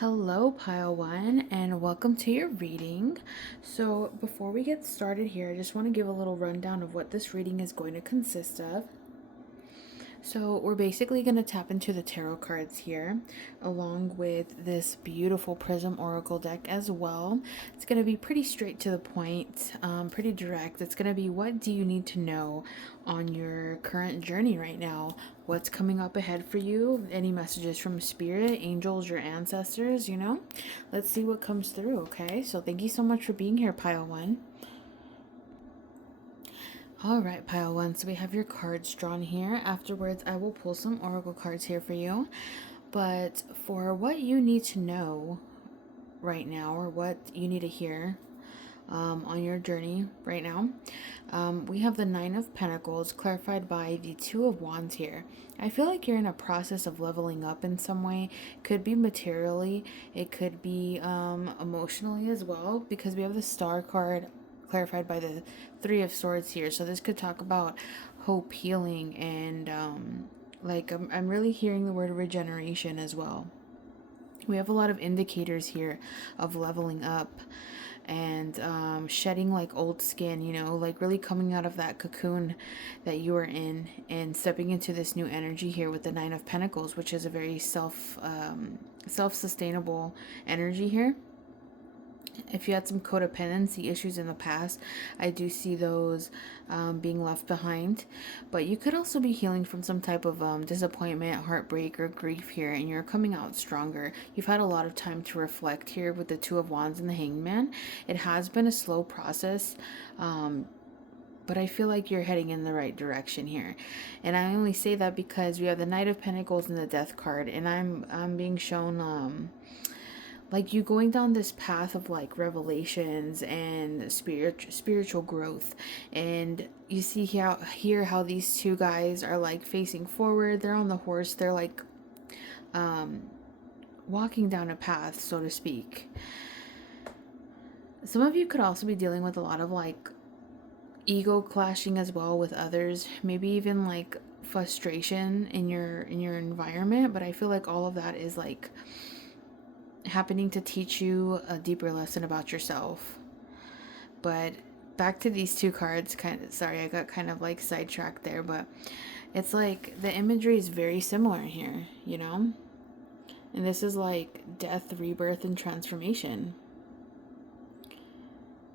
Hello, Pile One, and welcome to your reading. So, before we get started here, I just want to give a little rundown of what this reading is going to consist of. So, we're basically going to tap into the tarot cards here, along with this beautiful Prism Oracle deck as well. It's going to be pretty straight to the point, pretty direct. It's going to be what do you need to know on your current journey right now? What's coming up ahead for you? Any messages from spirit, angels, your ancestors, Let's see what comes through, okay? So, thank you so much for being here, Pile One. All right, Pile One, so we have your cards drawn here. Afterwards, I will pull some oracle cards here for you. But for what you need to know right now, or what you need to hear on your journey right now, we have the Nine of Pentacles clarified by the Two of Wands here. I feel like you're in a process of leveling up in some way. It could be materially, it could be emotionally as well, because we have the Star card clarified by the Three of Swords here. So this could talk about hope, healing, and I'm really hearing the word regeneration as well. We have a lot of indicators here of leveling up and shedding like old skin, like really coming out of that cocoon that you were in and stepping into this new energy here with the Nine of Pentacles, which is a very self-sustainable energy here. If you had some codependency issues in the past, I do see those being left behind. But you could also be healing from some type of disappointment, heartbreak, or grief here, and you're coming out stronger. You've had a lot of time to reflect here with the Two of Wands and the Hangman. It has been a slow process, but I feel like you're heading in the right direction here. And I only say that because we have the Knight of Pentacles and the Death card, and I'm being shown like you going down this path of like revelations and spiritual growth. And you see how these two guys are like facing forward. They're on the horse. They're like walking down a path, so to speak. Some of you could also be dealing with a lot of like ego clashing as well with others, maybe even like frustration in your environment. But I feel like all of that is like happening to teach you a deeper lesson about yourself. But back to these two cards, sorry, I got kind of like sidetracked there, but it's like the imagery is very similar here, and this is like death, rebirth, and transformation.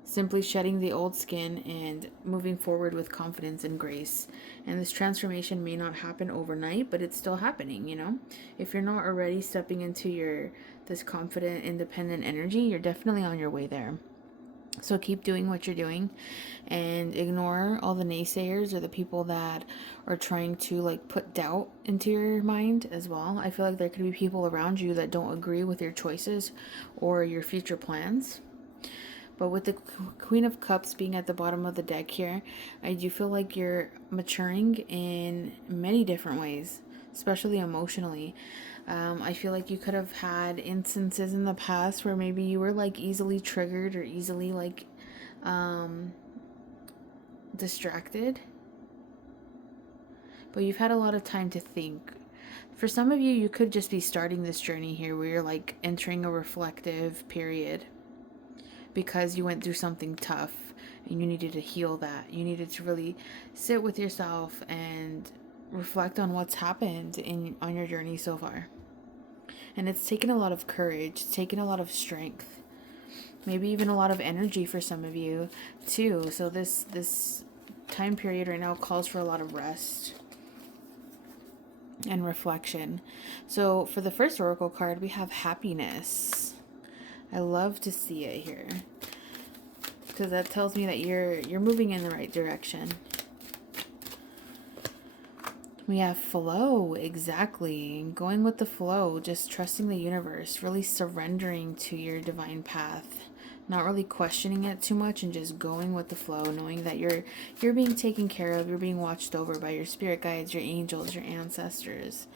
Simply shedding the old skin and moving forward with confidence and grace. And this transformation may not happen overnight, but it's still happening, If you're not already stepping into this confident, independent energy, you're definitely on your way there. So keep doing what you're doing and ignore all the naysayers or the people that are trying to like put doubt into your mind as well. I feel like there could be people around you that don't agree with your choices or your future plans. But with the Queen of Cups being at the bottom of the deck here, I do feel like you're maturing in many different ways, especially emotionally. I feel like you could have had instances in the past where maybe you were like easily triggered or easily like distracted. But you've had a lot of time to think. For some of you, you could just be starting this journey here where you're like entering a reflective period, because you went through something tough and you needed to heal that. You needed to really sit with yourself and reflect on what's happened on your journey so far. And it's taken a lot of courage, it's taken a lot of strength, maybe even a lot of energy for some of you too. So this time period right now calls for a lot of rest and reflection. So for the first oracle card, we have happiness. I love to see it here because that tells me that you're moving in the right direction. We have flow, exactly. Going with the flow, just trusting the universe, really surrendering to your divine path, not really questioning it too much and just going with the flow, knowing that you're being taken care of, you're being watched over by your spirit guides, your angels, your ancestors.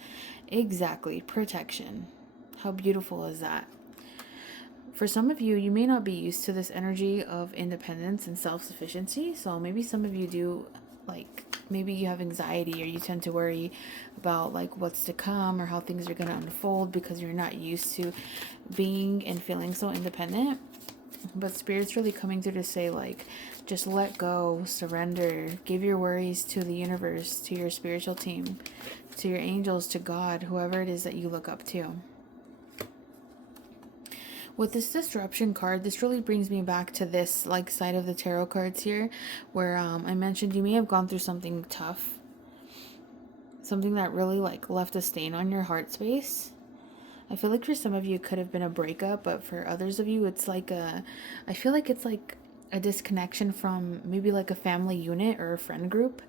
Exactly, protection. How beautiful is that? For some of you, you may not be used to this energy of independence and self-sufficiency, so maybe some of you do like maybe you have anxiety, or you tend to worry about like what's to come or how things are going to unfold because you're not used to being and feeling so independent. But Spirit's really coming through to say, like, just let go, surrender, give your worries to the universe, to your spiritual team, to your angels, to God, whoever it is that you look up to. With this disruption card, this really brings me back to this like side of the tarot cards here, where I mentioned you may have gone through something tough, something that really like left a stain on your heart space. I feel like for some of you it could have been a breakup, but for others of you it's like I feel like it's like a disconnection from maybe like a family unit or a friend group,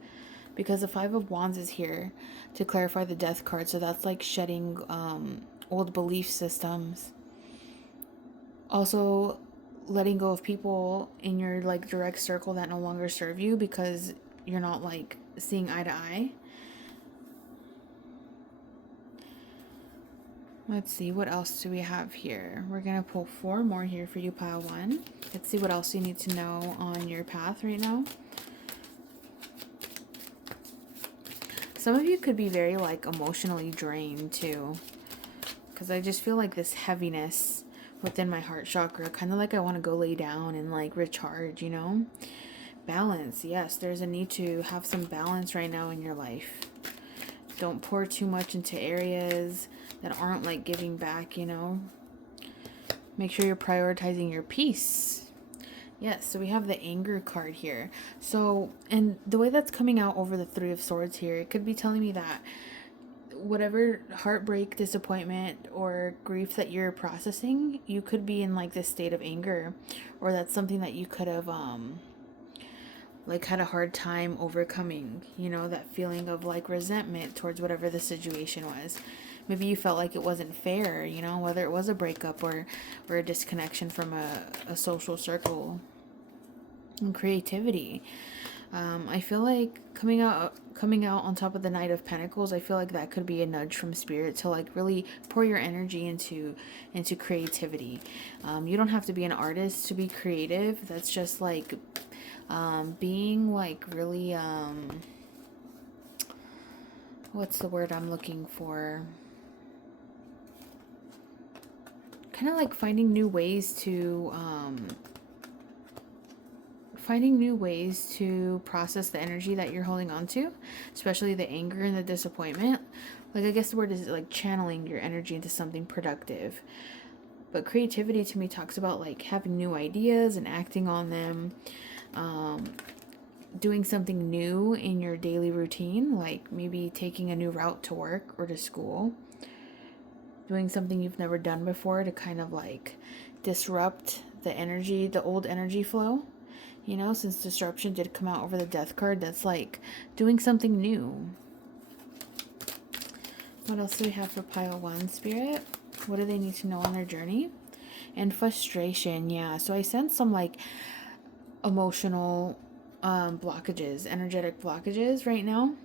because the Five of Wands is here to clarify the Death card. So that's like shedding old belief systems. Also, letting go of people in your like direct circle that no longer serve you because you're not like seeing eye to eye. Let's see, what else do we have here? We're going to pull 4 more here for you, pile 1. Let's see what else you need to know on your path right now. Some of you could be very like emotionally drained too, because I just feel like this heaviness within my heart chakra, kind of like I want to go lay down and like recharge, you know? Balance, yes, there's a need to have some balance right now in your life. Don't pour too much into areas that aren't like giving back, you know? Make sure you're prioritizing your peace. Yes, so we have the anger card here. So, and the way that's coming out over the 3 of Swords here, it could be telling me that whatever heartbreak, disappointment, or grief that you're processing, you could be in like this state of anger, or that's something that you could have like had a hard time overcoming, you know, that feeling of like resentment towards whatever the situation was. Maybe you felt like it wasn't fair, you know, whether it was a breakup or a disconnection from a social circle. And creativity, I feel like coming out on top of the Knight of Pentacles, I feel like that could be a nudge from Spirit to like really pour your energy into creativity. You don't have to be an artist to be creative. That's just like being like really what's the word I'm looking for? Kind of like finding new ways to process the energy that you're holding on to, especially the anger and the disappointment. Like, I guess the word is like channeling your energy into something productive. But creativity to me talks about like having new ideas and acting on them, doing something new in your daily routine, like maybe taking a new route to work or to school, doing something you've never done before to kind of like disrupt the old energy flow. You know, since disruption did come out over the Death card, that's like doing something new. What else do we have for pile 1, Spirit? What do they need to know on their journey? And frustration, yeah. So I sense some like emotional blockages, energetic blockages right now.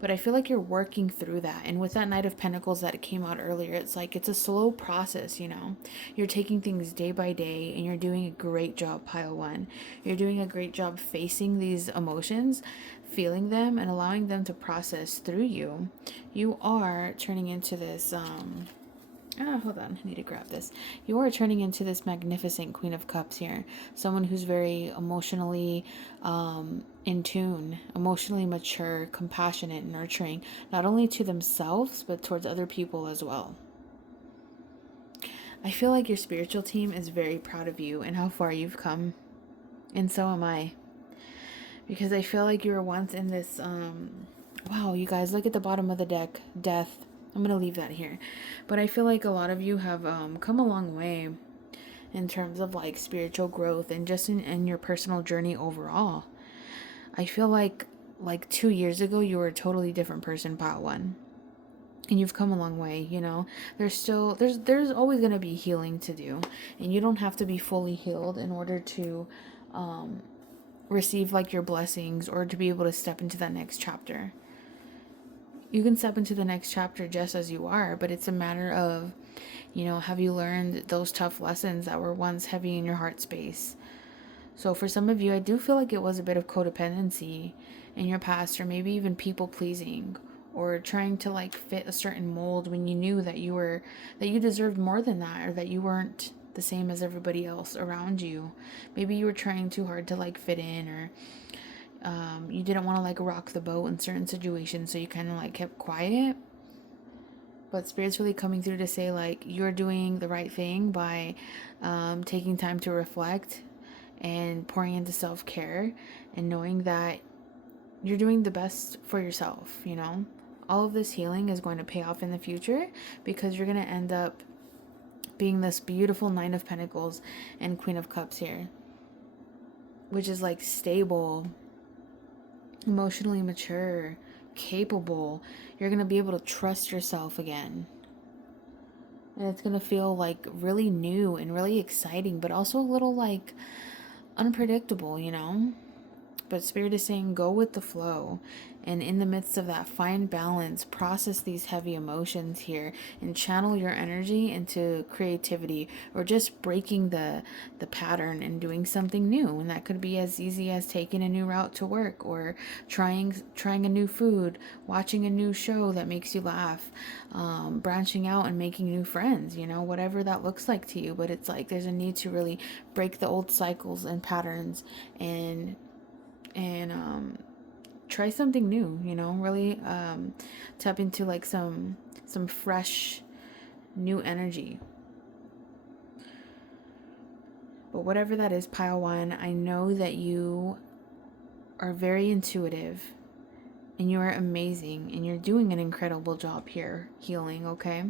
But I feel like you're working through that. And with that Knight of Pentacles that came out earlier, it's like it's a slow process, you know. You're taking things day by day and you're doing a great job, pile 1. You're doing a great job facing these emotions, feeling them, and allowing them to process through you. You are turning into this hold on, I need to grab this. You are turning into this magnificent Queen of Cups here. Someone who's very emotionally in tune, emotionally mature, compassionate, nurturing, not only to themselves, but towards other people as well. I feel like your spiritual team is very proud of you and how far you've come. And so am I. Because I feel like you were once in this, wow, you guys, look at the bottom of the deck, Death. I'm going to leave that here. But I feel like a lot of you have come a long way in terms of like spiritual growth and just in your personal journey overall. I feel like 2 years ago, you were a totally different person, pile 1. And you've come a long way, you know. There's always going to be healing to do. And you don't have to be fully healed in order to receive like your blessings or to be able to step into that next chapter. You can step into the next chapter just as you are, but it's a matter of, you know, have you learned those tough lessons that were once heavy in your heart space? So for some of you, I do feel like it was a bit of codependency in your past, or maybe even people pleasing, or trying to like fit a certain mold when you knew that you deserved more than that, or that you weren't the same as everybody else around you. Maybe you were trying too hard to like fit in, or you didn't want to like rock the boat in certain situations, so you kind of like kept quiet. But Spirit's really coming through to say like you're doing the right thing by taking time to reflect and pouring into self-care, and knowing that you're doing the best for yourself, you know? All of this healing is going to pay off in the future, because you're going to end up being this beautiful Nine of Pentacles and Queen of Cups here, which is like stable, emotionally mature, capable. You're going to be able to trust yourself again. And it's going to feel like really new and really exciting, but also a little like unpredictable, you know? But Spirit is saying go with the flow, and in the midst of that, find balance, process these heavy emotions here, and channel your energy into creativity, or just breaking the pattern and doing something new. And that could be as easy as taking a new route to work, or trying a new food, watching a new show that makes you laugh, branching out and making new friends, you know, whatever that looks like to you. But it's like there's a need to really break the old cycles and patterns, and try something new, you know, really tap into like some fresh new energy. But whatever that is, Pile 1, I know that you are very intuitive, and you are amazing, and you're doing an incredible job here healing, okay?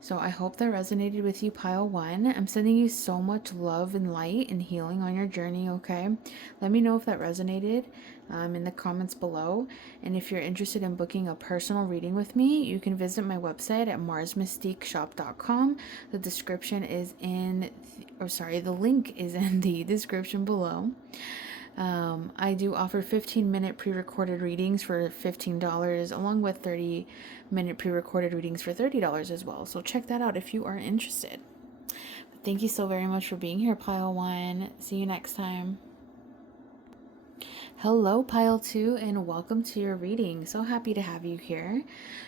So I hope that resonated with you, Pile 1. I'm sending you so much love and light and healing on your journey, okay? Let me know if that resonated in the comments below. And if you're interested in booking a personal reading with me, you can visit my website at marsmystiqueshop.com. The description is the link is in the description below. I do offer 15-minute pre-recorded readings for $15, along with 30-minute pre-recorded readings for $30 as well. So check that out if you are interested. Thank you so very much for being here, Pile 1. See you next time. Hello, Pile 2, and welcome to your reading. So happy to have you here.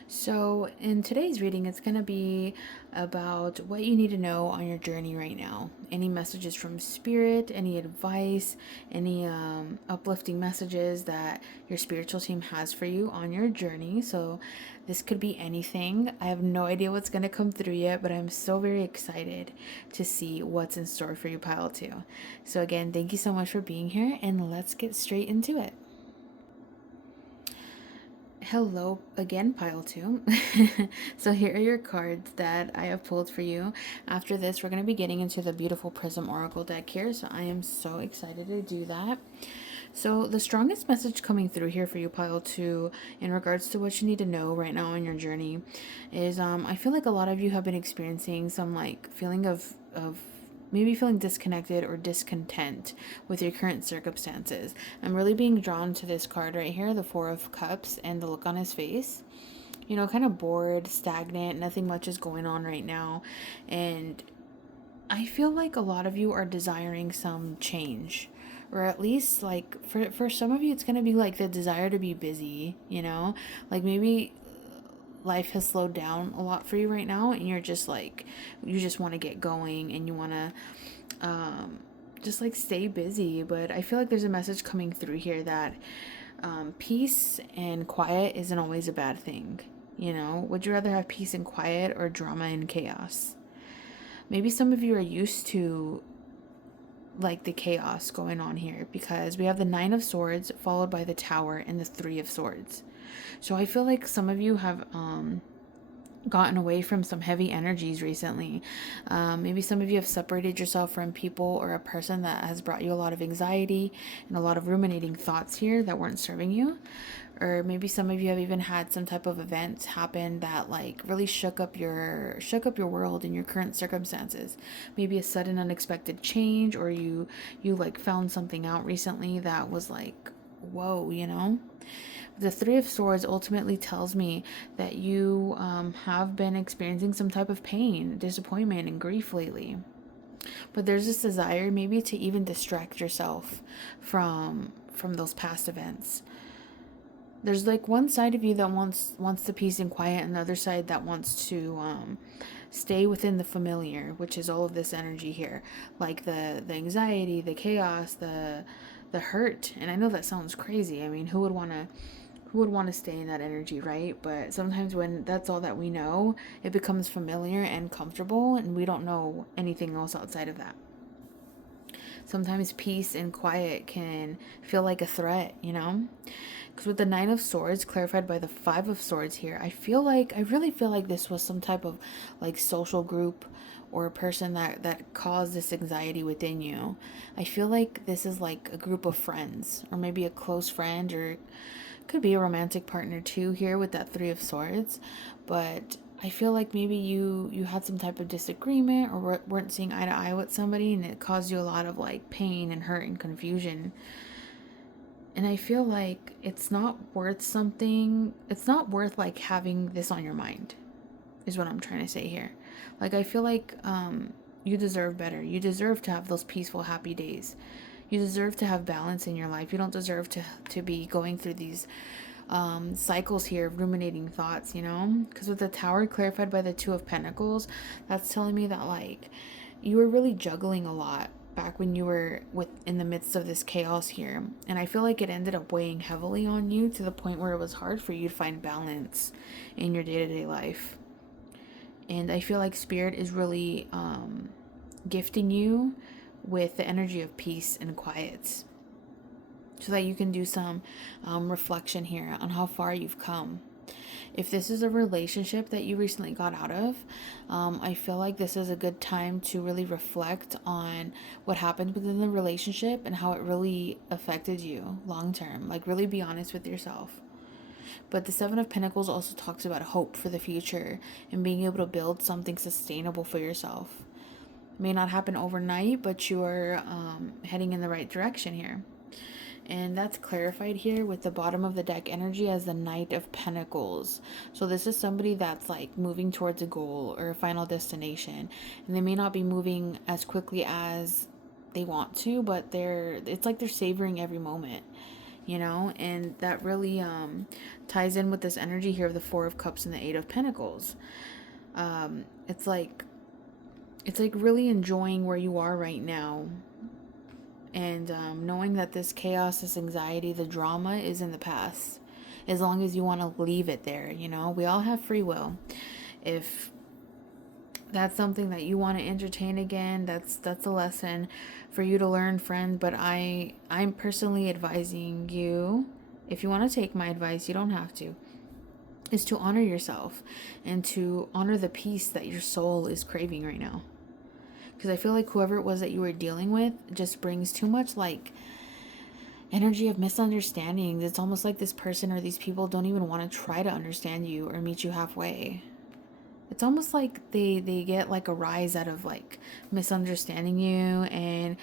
So in today's reading, it's going to be about what you need to know on your journey right now. Any messages from Spirit, any advice, any uplifting messages that your spiritual team has for you on your journey. So this could be anything. I have no idea what's going to come through yet, but I'm so very excited to see what's in store for you, Pile 2. So again, thank you so much for being here, and let's get straight into it. Hello again, Pile 2. So here are your cards that I have pulled for you. After this, we're going to be getting into the beautiful Prism Oracle deck here, so I am so excited to do that. So the strongest message coming through here for you, Pile 2, in regards to what you need to know right now on your journey is I feel like a lot of you have been experiencing some like feeling of maybe feeling disconnected or discontent with your current circumstances. I'm really being drawn to this card right here, the Four of Cups, and the look on his face. You know, kind of bored, stagnant, nothing much is going on right now. And I feel like a lot of you are desiring some change. Or at least, like, for some of you, it's going to be like the desire to be busy, you know? Like, maybe life has slowed down a lot for you right now, and you're just like, you just want to get going, and you want to just like stay busy. But I feel like there's a message coming through here that peace and quiet isn't always a bad thing. You know, would you rather have peace and quiet, or drama and chaos? Maybe some of you are used to like the chaos going on here, because we have the Nine of Swords followed by the Tower and the Three of Swords. So I feel like some of you have gotten away from some heavy energies recently. Maybe some of you have separated yourself from people or a person that has brought you a lot of anxiety and a lot of ruminating thoughts here that weren't serving you. Or maybe some of you have even had some type of event happen that like really shook up your world and your current circumstances. Maybe a sudden unexpected change, or you like found something out recently that was like, whoa, you know? The Three of Swords ultimately tells me that you have been experiencing some type of pain, disappointment, and grief lately. But there's this desire maybe to even distract yourself from from those past events. There's like one side of you that wants the peace and quiet, and the other side that wants to stay within the familiar, which is all of this energy here, like the anxiety, the chaos, the hurt. And I know that sounds crazy. I mean, who would want to stay in that energy, right? But sometimes when that's all that we know, it becomes familiar and comfortable, and we don't know anything else outside of that. Sometimes peace and quiet can feel like a threat, you know? Because with the Nine of Swords clarified by the Five of Swords here, I really feel like this was some type of like social group or a person that caused this anxiety within you. I feel like this is like a group of friends, or maybe a close friend, or could be a romantic partner too here with that Three of Swords. But I feel like maybe you had some type of disagreement, or weren't seeing eye to eye with somebody, and it caused you a lot of like pain and hurt and confusion. And I feel like it's not worth something. It's not worth like having this on your mind, is what I'm trying to say here. Like, I feel like you deserve better. You deserve to have those peaceful, happy days. You deserve to have balance in your life. You don't deserve to be going through these cycles here of ruminating thoughts, you know? Because with the Tower clarified by the Two of Pentacles, that's telling me that like you were really juggling a lot back when you were in the midst of this chaos here. And I feel like it ended up weighing heavily on you to the point where it was hard for you to find balance in your day-to-day life. And I feel like Spirit is really gifting you with the energy of peace and quiet, so that you can do some reflection here on how far you've come. If this is a relationship that you recently got out of, I feel like this is a good time to really reflect on what happened within the relationship and how it really affected you long term. Like, really be honest with yourself. But the Seven of Pentacles also talks about hope for the future and being able to build something sustainable for yourself. It may not happen overnight, but you are heading in the right direction here. And that's clarified here with the bottom of the deck energy as the Knight of Pentacles. So this is somebody that's like moving towards a goal or a final destination. And they may not be moving as quickly as they want to, but it's like they're savoring every moment, you know? And that really ties in with this energy here of the Four of Cups and the Eight of Pentacles. It's like really enjoying where you are right now. And knowing that this chaos, this anxiety, the drama is in the past. As long as you want to leave it there, you know. We all have free will. If that's something that you want to entertain again, that's a lesson for you to learn, friend. But I'm personally advising you, if you want to take my advice, you don't have to, is to honor yourself and to honor the peace that your soul is craving right now. Because I feel like whoever it was that you were dealing with just brings too much like energy of misunderstandings. It's almost like this person or these people don't even want to try to understand you or meet you halfway. It's almost like they get like a rise out of like misunderstanding you and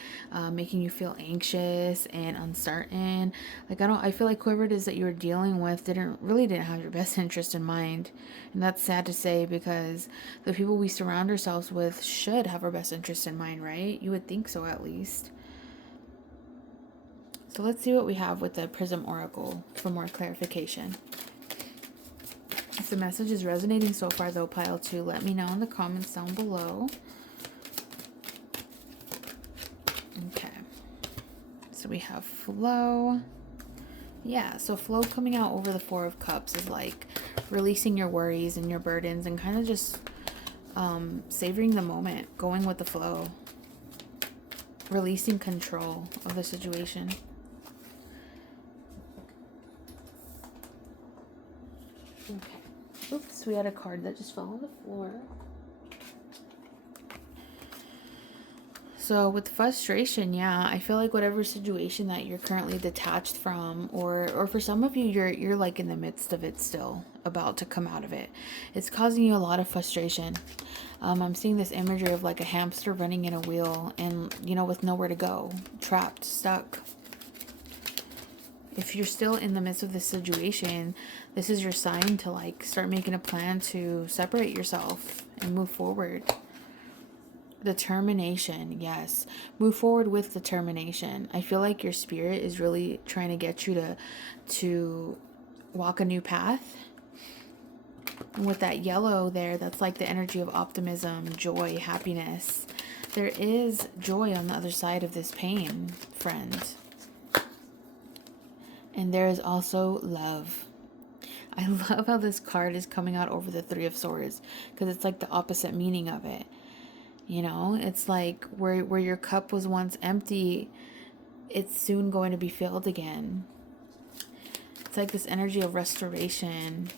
making you feel anxious and uncertain. Like I feel like whoever it is that you were dealing with didn't have your best interest in mind. And that's sad to say, because the people we surround ourselves with should have our best interest in mind, right? You would think so, at least. So let's see what we have with the Prism Oracle for more clarification. If the message is resonating so far, though, pile 2, let me know in the comments down below. Okay. So we have flow. Yeah, so flow coming out over the Four of Cups is like releasing your worries and your burdens and kind of just savoring the moment, going with the flow, releasing control of the situation. Okay. Oops, we had a card that just fell on the floor. So with frustration, yeah, I feel like whatever situation that you're currently detached from, or for some of you, you're like in the midst of it still, about to come out of it. It's causing you a lot of frustration. I'm seeing this imagery of like a hamster running in a wheel and, you know, with nowhere to go, trapped, stuck. If you're still in the midst of this situation, this is your sign to like start making a plan to separate yourself and move forward. Determination, yes. Move forward with determination. I feel like your spirit is really trying to get you to walk a new path. And with that yellow there, that's like the energy of optimism, joy, happiness. There is joy on the other side of this pain, friend. And there is also love. I love how this card is coming out over the Three of Swords, because it's like the opposite meaning of it. You know, it's like where your cup was once empty, it's soon going to be filled again. It's like this energy of restoration,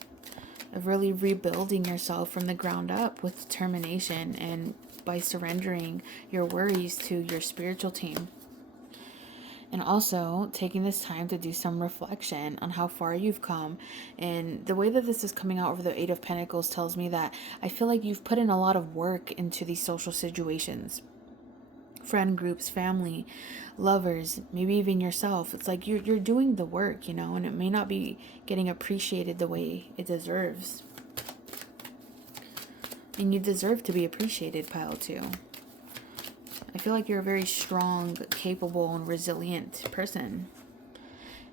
of really rebuilding yourself from the ground up with determination, and by surrendering your worries to your spiritual team. And also taking this time to do some reflection on how far you've come. And the way that this is coming out over the Eight of Pentacles tells me that I feel like you've put in a lot of work into these social situations. Friend groups, family, lovers, maybe even yourself. It's like you're doing the work, you know, and it may not be getting appreciated the way it deserves. And you deserve to be appreciated, pile 2. I feel like you're a very strong, capable, and resilient person.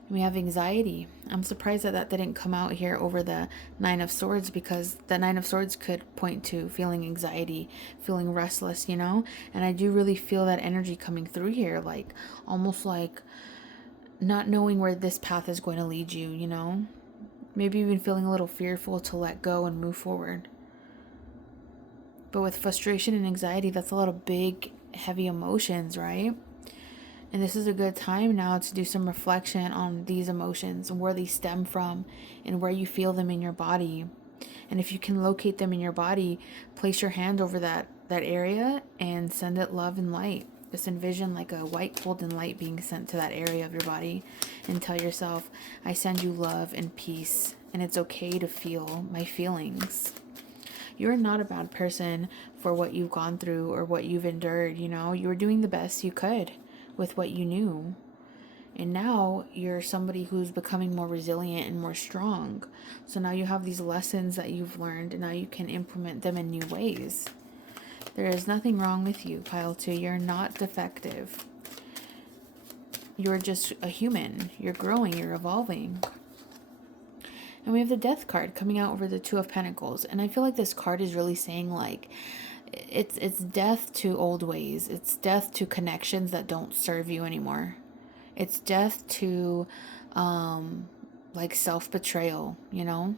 And we have anxiety. I'm surprised that that didn't come out here over the Nine of Swords, because the Nine of Swords could point to feeling anxiety, feeling restless, you know? And I do really feel that energy coming through here, like almost like not knowing where this path is going to lead you, you know? Maybe even feeling a little fearful to let go and move forward. But with frustration and anxiety, that's a lot of big, heavy emotions, right? And this is a good time now to do some reflection on these emotions and where they stem from and where you feel them in your body. And if you can locate them in your body, place your hand over that area and send it love and light. Just envision like a white golden light being sent to that area of your body, and tell yourself, I send you love and peace, and it's okay to feel my feelings. You're not a bad person for what you've gone through or what you've endured, you know? You were doing the best you could with what you knew. And now you're somebody who's becoming more resilient and more strong. So now you have these lessons that you've learned, and now you can implement them in new ways. There is nothing wrong with you, pile 2. You're not defective. You're just a human. You're growing, you're evolving. And we have the Death card coming out over the Two of Pentacles. And I feel like this card is really saying, like, it's death to old ways. It's death to connections that don't serve you anymore. It's death to, like, self-betrayal, you know?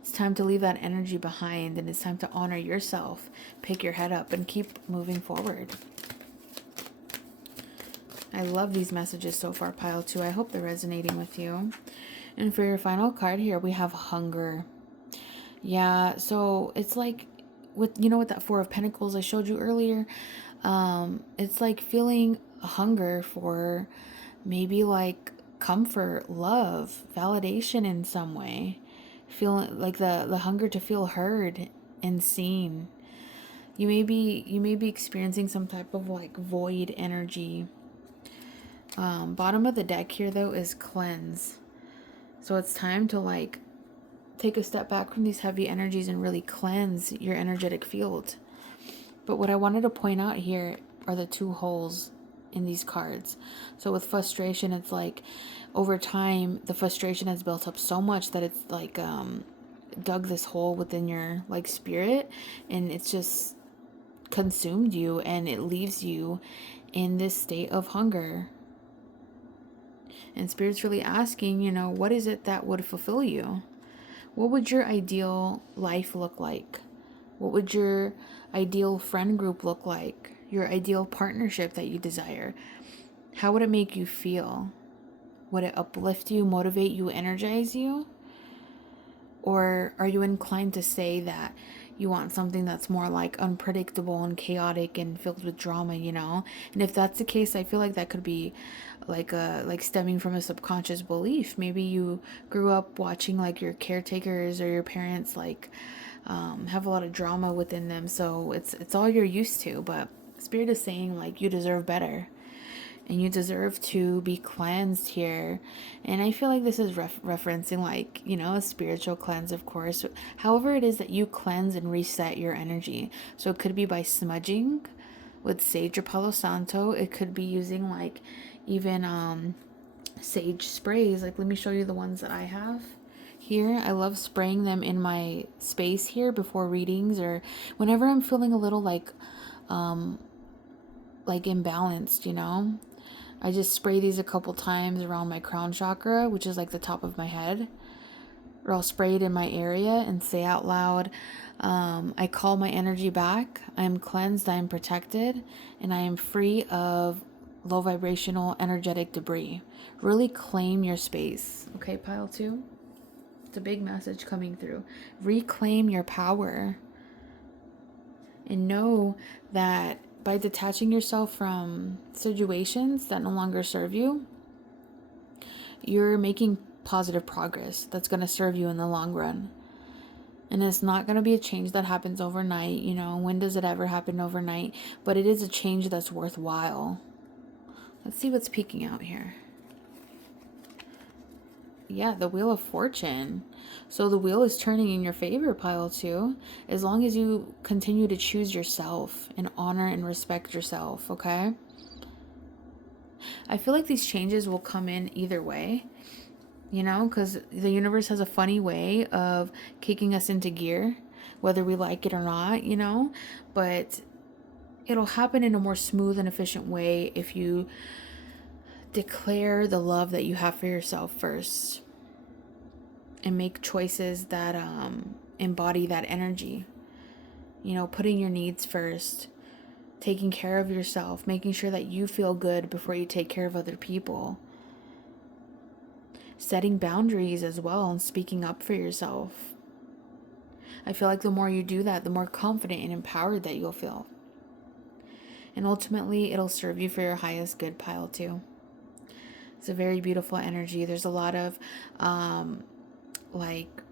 It's time to leave that energy behind, and it's time to honor yourself. Pick your head up and keep moving forward. I love these messages so far, pile 2. I hope they're resonating with you. And for your final card here, we have hunger. Yeah, so it's like, with that Four of Pentacles I showed you earlier, it's like feeling a hunger for maybe like comfort, love, validation in some way. Feeling like the hunger to feel heard and seen. You may be experiencing some type of like void energy. Bottom of the deck here though is cleanse. So it's time to like take a step back from these heavy energies and really cleanse your energetic field. But what I wanted to point out here are the two holes in these cards. So with frustration, it's like over time the frustration has built up so much that it's like dug this hole within your like spirit, and it's just consumed you, and it leaves you in this state of hunger. And Spirit's really asking, what is it that would fulfill you? What would your ideal life look like? What would your ideal friend group look like? Your ideal partnership that you desire? How would it make you feel? Would it uplift you, motivate you, energize you? Or are you inclined to say that you want something that's more like unpredictable and chaotic and filled with drama, And if that's the case, I feel like that could be like stemming from a subconscious belief. Maybe you grew up watching like your caretakers or your parents like have a lot of drama within them, so it's all you're used to. But Spirit is saying like you deserve better. and you deserve to be cleansed here. And I feel like this is referencing, like, you know, a spiritual cleanse, of course. However it is that you cleanse and reset your energy. So it could be by smudging with sage or Palo Santo. It could be using like even sage sprays. Like, let me show you the ones that I have here. I love spraying them in my space here before readings, or whenever I'm feeling a little like imbalanced, you know. I just spray these a couple times around my crown chakra, which is like the top of my head. Or I'll spray it in my area and say out loud, I call my energy back. I am cleansed, I am protected, and I am free of low vibrational energetic debris. Really claim your space. Okay, pile 2? It's a big message coming through. Reclaim your power. And know that by detaching yourself from situations that no longer serve you, you're making positive progress that's going to serve you in the long run. And it's not going to be a change that happens overnight. You know, when does it ever happen overnight? But it is a change that's worthwhile. Let's see what's peeking out here. Yeah, the Wheel of Fortune. So the wheel is turning in your favor, pile 2, as long as you continue to choose yourself and honor and respect yourself, okay? I feel like these changes will come in either way, you know, because the universe has a funny way of kicking us into gear, whether we like it or not, you know, but it'll happen in a more smooth and efficient way if you declare the love that you have for yourself first and make choices that embody that energy. You know, putting your needs first, taking care of yourself, making sure that you feel good before you take care of other people. Setting boundaries as well and speaking up for yourself. I feel like the more you do that, the more confident and empowered that you'll feel. And ultimately, it'll serve you for your highest good, pile 2. It's a very beautiful energy. There's a lot of like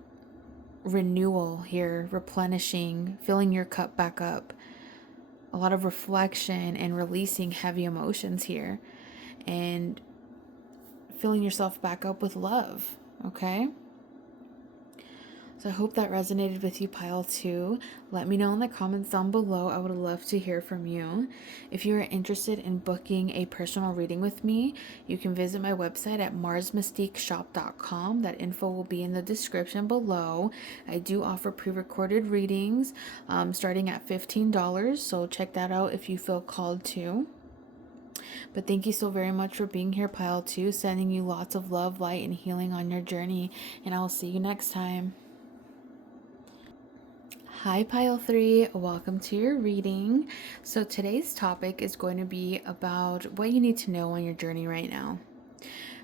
renewal here, replenishing, filling your cup back up. A lot of reflection and releasing heavy emotions here, and filling yourself back up with love, okay? So I hope that resonated with you, pile 2. Let me know in the comments down below. I would love to hear from you. If you are interested in booking a personal reading with me, you can visit my website at marsmystiqueshop.com. That info will be in the description below. I do offer pre-recorded readings starting at $15, so check that out if you feel called to. But thank you so very much for being here, pile 2. Sending you lots of love, light, and healing on your journey, and I will see you next time. Hi, pile 3. Welcome to your reading. So today's topic is going to be about what you need to know on your journey right now.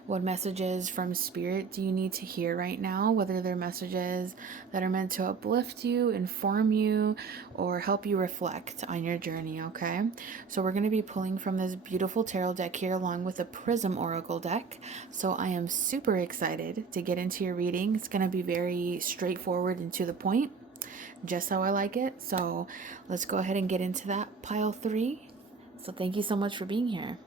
What messages from spirit do you need to hear right now? Whether they're messages that are meant to uplift you, inform you, or help you reflect on your journey, okay? So we're going to be pulling from this beautiful tarot deck here along with a Prism Oracle deck. So I am super excited to get into your reading. It's going to be very straightforward and to the point, just how I like it. So let's go ahead and get into that, pile 3. So thank you so much for being here.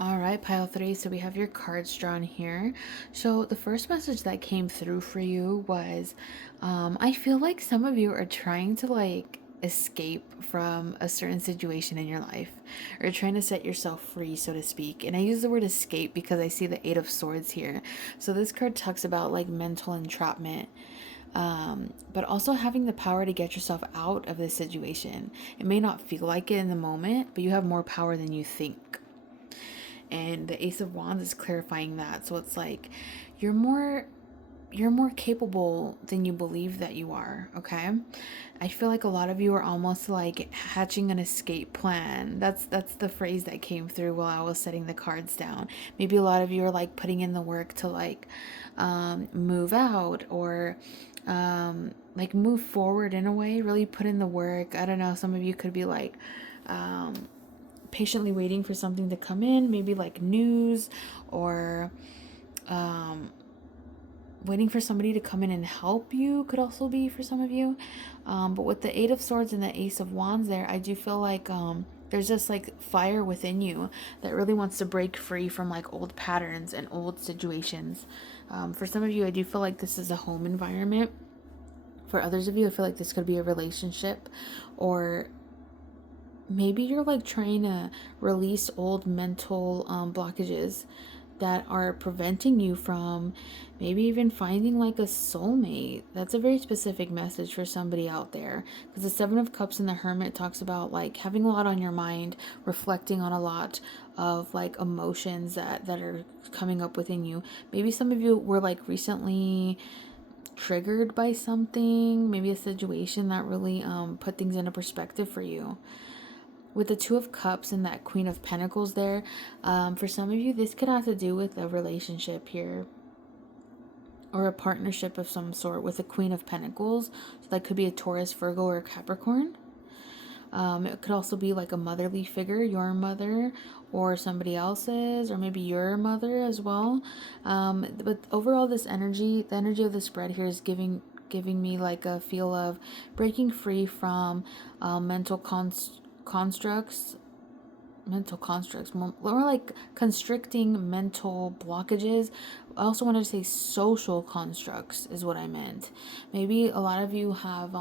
All right, pile 3. So we have your cards drawn here. So the first message that came through for you was, I feel like some of you are trying to like escape from a certain situation in your life, or trying to set yourself free, so to speak. And I use the word escape because I see the 8 of Swords here. So this card talks about like mental entrapment. But also having the power to get yourself out of this situation. It may not feel like it in the moment, but you have more power than you think. And the Ace of Wands is clarifying that. So it's like you're more capable than you believe that you are, okay? I feel like a lot of you are almost like hatching an escape plan. That's the phrase that came through while I was setting the cards down. Maybe a lot of you are like putting in the work to like move out, or like move forward in a way, really put in the work. I don't know, some of you could be like patiently waiting for something to come in, maybe like news, or waiting for somebody to come in and help you could also be for some of you. But with the 8 of Swords and the Ace of Wands there, I do feel like there's this like fire within you that really wants to break free from like old patterns and old situations. For some of you, I do feel like this is a home environment. For others of you, I feel like this could be a relationship, or maybe you're like trying to release old mental blockages that are preventing you from maybe even finding like a soulmate. That's a very specific message for somebody out there, because the Seven of Cups and the Hermit talks about like having a lot on your mind, reflecting on a lot of like emotions that are coming up within you. Maybe some of you were like recently triggered by something, maybe a situation that really put things into perspective for you. With the Two of Cups and that Queen of Pentacles there, for some of you, this could have to do with a relationship here, or a partnership of some sort with the Queen of Pentacles. So that could be a Taurus, Virgo, or a Capricorn. It could also be like a motherly figure, your mother or somebody else's, or maybe your mother as well. But overall, this energy, the energy of the spread here is giving me like a feel of breaking free from mental constructs, more like constricting mental blockages. I also wanted to say social constructs is what I meant. Maybe a lot of you have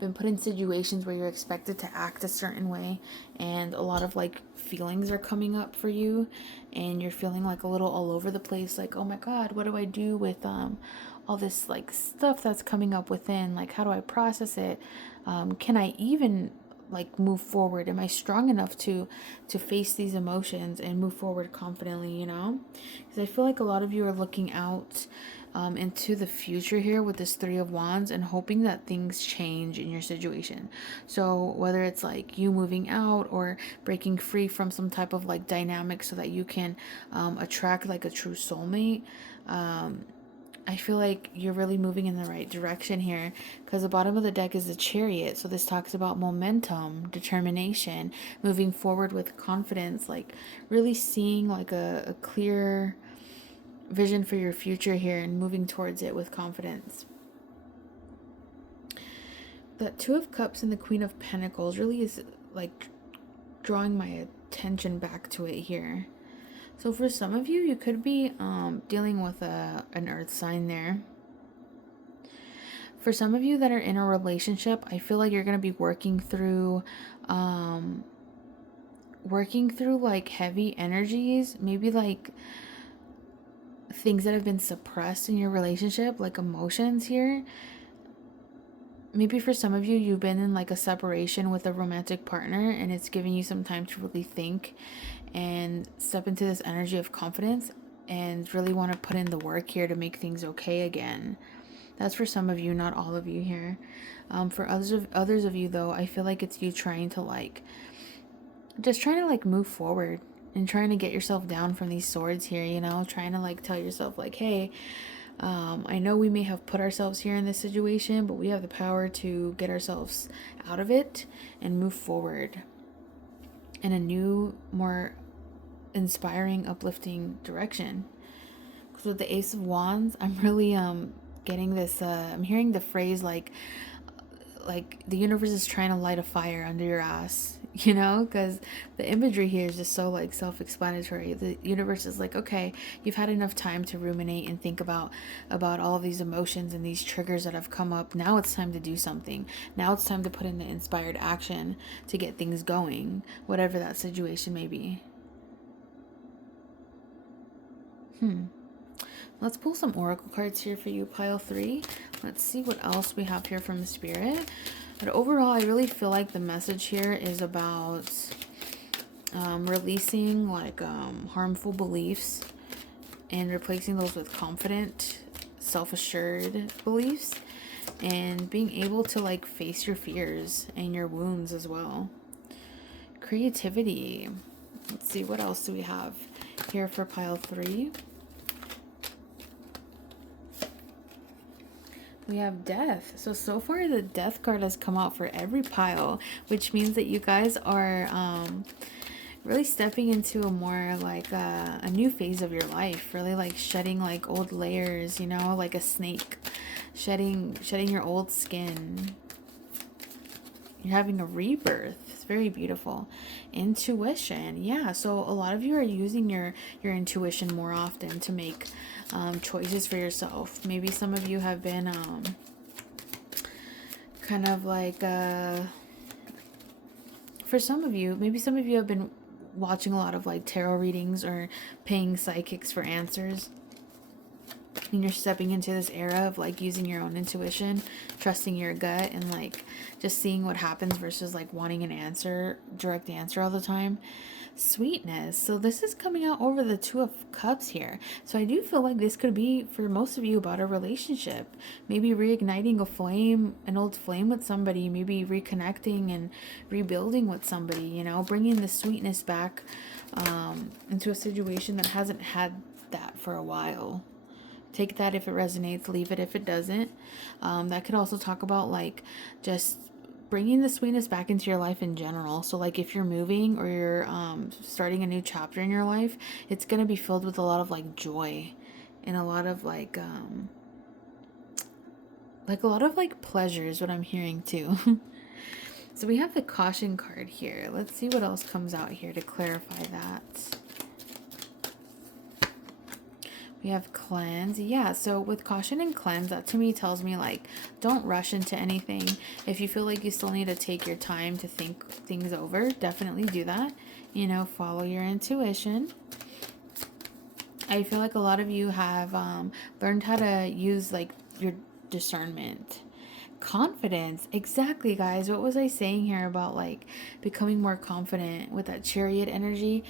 been put in situations where you're expected to act a certain way, and a lot of like feelings are coming up for you, and you're feeling like a little all over the place, like, oh my god, what do I do with all this like stuff that's coming up within? Like, how do I process it? Can I even like move forward? Am I strong enough to face these emotions and move forward confidently, you know? Because I feel like a lot of you are looking out into the future here with this Three of Wands and hoping that things change in your situation. So whether it's like you moving out or breaking free from some type of like dynamic so that you can attract like a true soulmate, I feel like you're really moving in the right direction here, because the bottom of the deck is the Chariot. So this talks about momentum, determination, moving forward with confidence, like really seeing like a clear vision for your future here and moving towards it with confidence. The Two of Cups and the Queen of Pentacles really is like drawing my attention back to it here. So for some of you, you could be dealing with an earth sign there. For some of you that are in a relationship, I feel like you're going to be working through like heavy energies, maybe like things that have been suppressed in your relationship, like emotions here. Maybe for some of you, you've been in like a separation with a romantic partner, and it's giving you some time to really think and step into this energy of confidence and really want to put in the work here to make things okay again. That's for some of you, not all of you here. For others of you though, I feel like it's you trying to like move forward and trying to get yourself down from these swords here, you know, trying to like tell yourself like, hey, I know we may have put ourselves here in this situation, but we have the power to get ourselves out of it and move forward in a new, more inspiring, uplifting direction. So with the Ace of Wands, I'm really getting this I'm hearing the phrase like the universe is trying to light a fire under your ass, you know, because the imagery here is just so like self-explanatory. The universe is like, okay, you've had enough time to ruminate and think about all of these emotions and these triggers that have come up. Now it's time to do something. Now it's time to put in the inspired action to get things going, whatever that situation may be. Let's pull some oracle cards here for you, pile 3. Let's see what else we have here from Spirit. But overall, I really feel like the message here is about releasing like harmful beliefs and replacing those with confident, self-assured beliefs, and being able to like face your fears and your wounds as well. Creativity. Let's see, what else do we have here for pile 3? We have Death. So far the Death card has come out for every pile, which means that you guys are really stepping into a more like a new phase of your life, really like shedding like old layers, you know, like a snake shedding your old skin. You're having a rebirth. It's very beautiful. Intuition. Yeah, so a lot of you are using your intuition more often to make choices for yourself. Maybe some of you have been kind of like for some of you, maybe some of you have been watching a lot of like tarot readings or paying psychics for answers. And you're stepping into this era of like using your own intuition, trusting your gut, and like just seeing what happens versus like wanting an answer, direct answer all the time. Sweetness. So this is coming out over the Two of Cups here. So I do feel like this could be for most of you about a relationship. Maybe reigniting a flame, an old flame with somebody, maybe reconnecting and rebuilding with somebody, you know, bringing the sweetness back into a situation that hasn't had that for a while. Take that if it resonates, leave it if it doesn't. That could also talk about like just bringing the sweetness back into your life in general. So like if you're moving or you're starting a new chapter in your life, it's going to be filled with a lot of like joy and a lot of like a lot of like pleasure is what I'm hearing too. So we have the caution card here. Let's see what else comes out here to clarify that. We have cleanse. Yeah, so with caution and cleanse, that to me tells me like don't rush into anything. If you feel like you still need to take your time to think things over, definitely do that. You know, follow your intuition. I feel like a lot of you have learned how to use like your discernment. Confidence. Exactly, guys. What was I saying here about like becoming more confident with that chariot energy?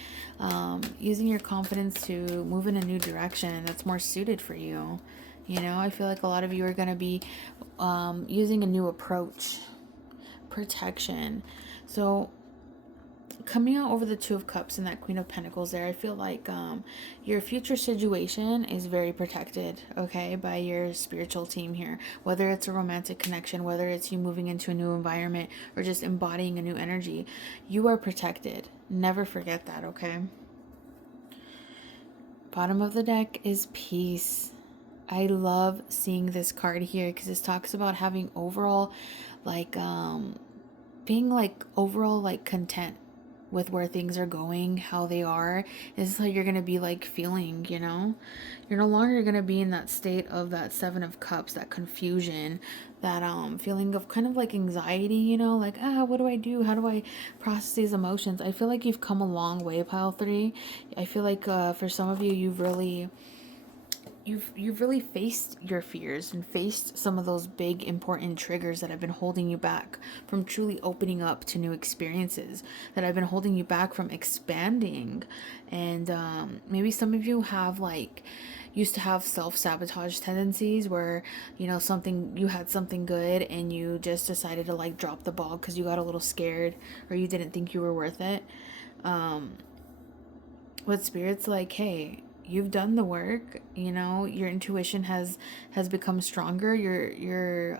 Using your confidence to move in a new direction that's more suited for you. You know, I feel like a lot of you are going to be using a new approach. Protection. So coming out over the Two of Cups and that Queen of Pentacles there, I feel like your future situation is very protected, okay, by your spiritual team here. Whether it's a romantic connection, whether it's you moving into a new environment, or just embodying a new energy, you are protected. Never forget that, okay? Bottom of the deck is peace. I love seeing this card here because this talks about having overall, like, being like overall like content with where things are going, how they are. This is how you're going to be like feeling, you know? You're no longer going to be in that state of that Seven of Cups, that confusion, that feeling of kind of like anxiety, you know? Like, what do I do? How do I process these emotions? I feel like you've come a long way, pile 3. I feel like for some of you, you've really faced your fears and faced some of those big important triggers that have been holding you back from truly opening up to new experiences, that have been holding you back from expanding. And maybe some of you have like used to have self-sabotage tendencies where, you know, you had something good and you just decided to like drop the ball because you got a little scared or you didn't think you were worth it. With Spirit's like, hey, you've done the work, you know, your intuition has become stronger, your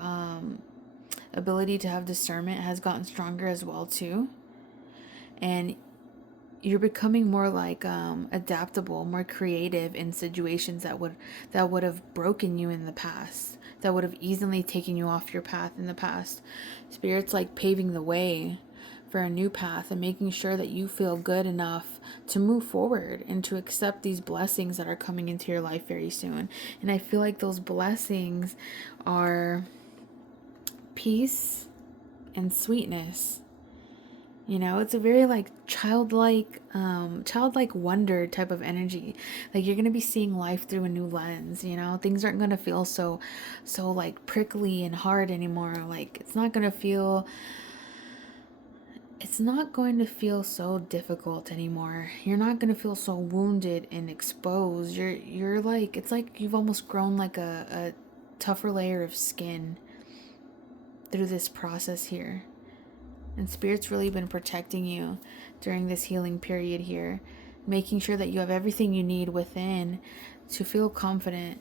ability to have discernment has gotten stronger as well too, and you're becoming more like adaptable, more creative in situations that would have broken you in the past, that would have easily taken you off your path in the past. Spirit's like paving the way for a new path and making sure that you feel good enough to move forward and to accept these blessings that are coming into your life very soon. And I feel like those blessings are peace and sweetness. You know, it's a very like childlike wonder type of energy. Like you're gonna be seeing life through a new lens. You know, things aren't gonna feel so like prickly and hard anymore. Like it's not going to feel so difficult anymore. You're not going to feel so wounded and exposed. You're like, it's like you've almost grown like a tougher layer of skin through this process here. And Spirit's really been protecting you during this healing period here, making sure that you have everything you need within to feel confident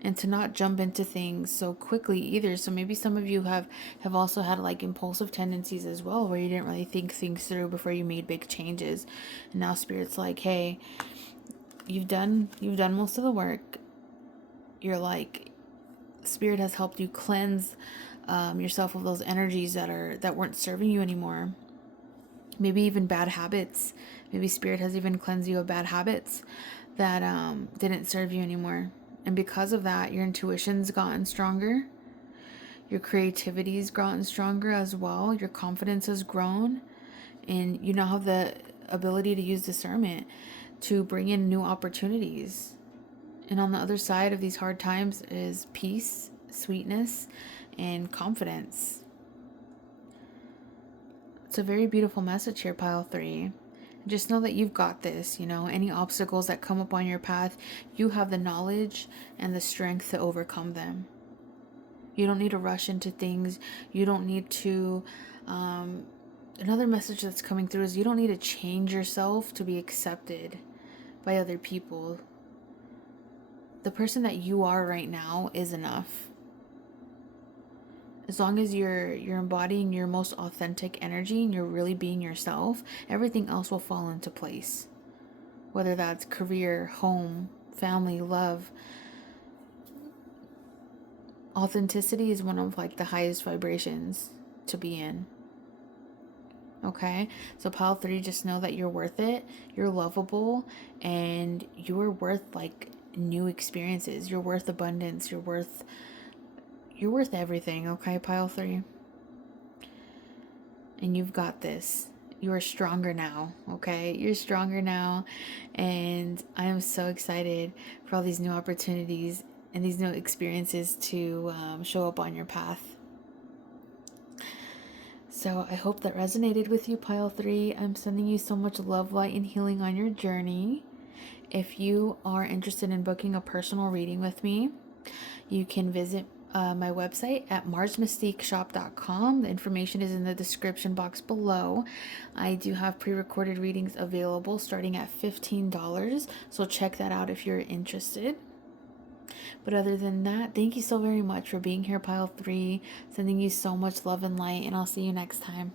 and to not jump into things so quickly either. So maybe some of you have also had like impulsive tendencies as well, where you didn't really think things through before you made big changes. And now Spirit's like, hey, you've done most of the work. You're like, Spirit has helped you cleanse yourself of those energies that weren't serving you anymore. Maybe even bad habits. Maybe spirit has even cleansed you of bad habits that didn't serve you anymore. And because of that, your intuition's gotten stronger. Your creativity's gotten stronger as well. Your confidence has grown. And you now have the ability to use discernment to bring in new opportunities. And on the other side of these hard times is peace, sweetness, and confidence. It's a very beautiful message here, pile 3. Just know that you've got this. Any obstacles that come up on your path, you have the knowledge and the strength to overcome them. You don't need to rush into things. You don't need to... another message that's coming through is you don't need to change yourself to be accepted by other people. The person that you are right now is enough. As long as you're embodying your most authentic energy and you're really being yourself, everything else will fall into place. Whether that's career, home, family, love. Authenticity is one of the highest vibrations to be in. Okay? So pile 3, just know that you're worth it. You're lovable, and you're worth new experiences. You're worth abundance. You're worth everything, okay, pile 3? And you've got this. You are stronger now, okay? You're stronger now, and I am so excited for all these new opportunities and these new experiences to show up on your path. So I hope that resonated with you, pile 3. I'm sending you so much love, light, and healing on your journey. If you are interested in booking a personal reading with me, you can visit my website at marsmystiqueshop.com. The information is in the description box below. I do have pre-recorded readings available starting at $15, so check that out if you're interested. But other than that, thank you so very much for being here, pile 3. Sending you so much love and light, and I'll see you next time.